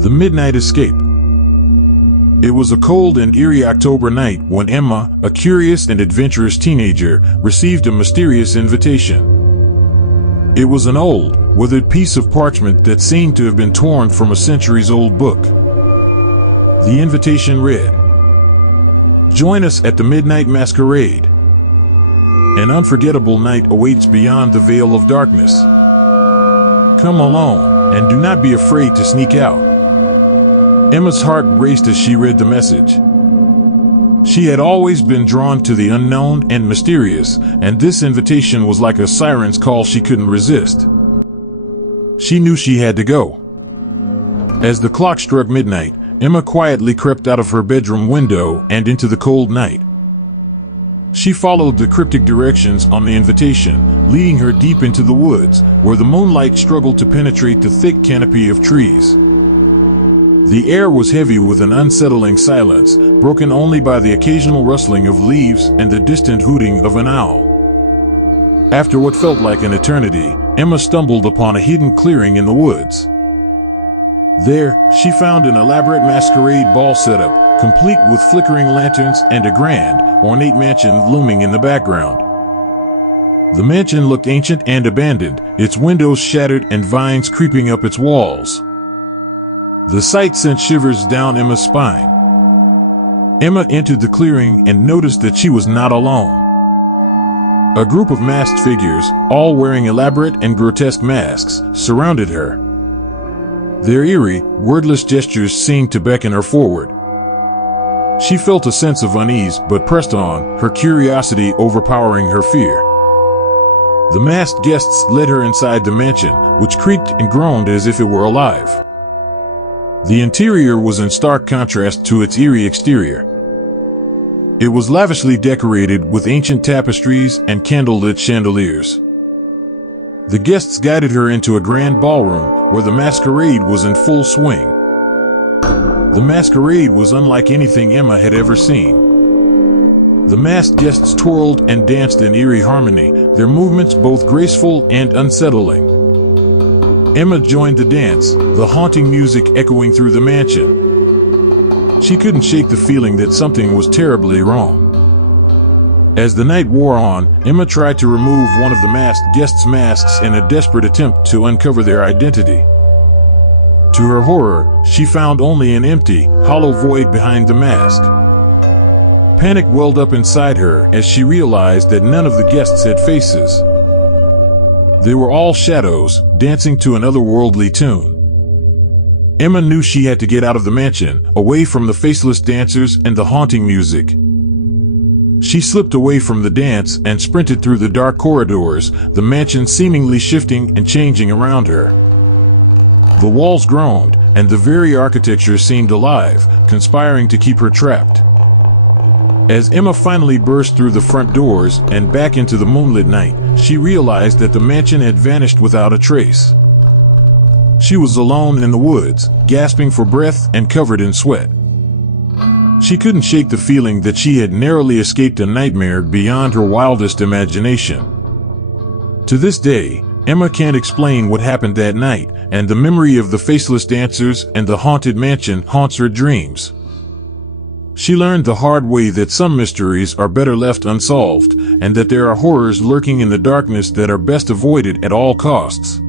The Midnight Escape. It was a cold and eerie October night when Emma, a curious and adventurous teenager, received a mysterious invitation. It was an old, withered piece of parchment that seemed to have been torn from a centuries-old book. The invitation read, "Join us at the Midnight Masquerade. An unforgettable night awaits beyond the veil of darkness. Come alone, and do not be afraid to sneak out." Emma's heart raced as she read the message. She had always been drawn to the unknown and mysterious, and this invitation was like a siren's call she couldn't resist. She knew she had to go. As the clock struck midnight, Emma quietly crept out of her bedroom window and into the cold night. She followed the cryptic directions on the invitation, leading her deep into the woods, where the moonlight struggled to penetrate the thick canopy of trees. The air was heavy with an unsettling silence, broken only by the occasional rustling of leaves and the distant hooting of an owl. After what felt like an eternity, Emma stumbled upon a hidden clearing in the woods. There, she found an elaborate masquerade ball setup, complete with flickering lanterns and a grand, ornate mansion looming in the background. The mansion looked ancient and abandoned, its windows shattered and vines creeping up its walls. The sight sent shivers down Emma's spine. Emma entered the clearing and noticed that she was not alone. A group of masked figures, all wearing elaborate and grotesque masks, surrounded her. Their eerie, wordless gestures seemed to beckon her forward. She felt a sense of unease but pressed on, her curiosity overpowering her fear. The masked guests led her inside the mansion, which creaked and groaned as if it were alive. The interior was in stark contrast to its eerie exterior. It was lavishly decorated with ancient tapestries and candlelit chandeliers. The guests guided her into a grand ballroom where the masquerade was in full swing. The masquerade was unlike anything Emma had ever seen. The masked guests twirled and danced in eerie harmony, their movements both graceful and unsettling. Emma joined the dance, the haunting music echoing through the mansion. She couldn't shake the feeling that something was terribly wrong. As the night wore on, Emma tried to remove one of the masked guests' masks in a desperate attempt to uncover their identity. To her horror, she found only an empty, hollow void behind the mask. Panic welled up inside her as she realized that none of the guests had faces. They were all shadows, dancing to an otherworldly tune. Emma knew she had to get out of the mansion, away from the faceless dancers and the haunting music. She slipped away from the dance and sprinted through the dark corridors, the mansion seemingly shifting and changing around her. The walls groaned, and the very architecture seemed alive, conspiring to keep her trapped. As Emma finally burst through the front doors and back into the moonlit night, she realized that the mansion had vanished without a trace. She was alone in the woods, gasping for breath and covered in sweat. She couldn't shake the feeling that she had narrowly escaped a nightmare beyond her wildest imagination. To this day, Emma can't explain what happened that night, and the memory of the faceless dancers and the haunted mansion haunts her dreams. She learned the hard way that some mysteries are better left unsolved, and that there are horrors lurking in the darkness that are best avoided at all costs.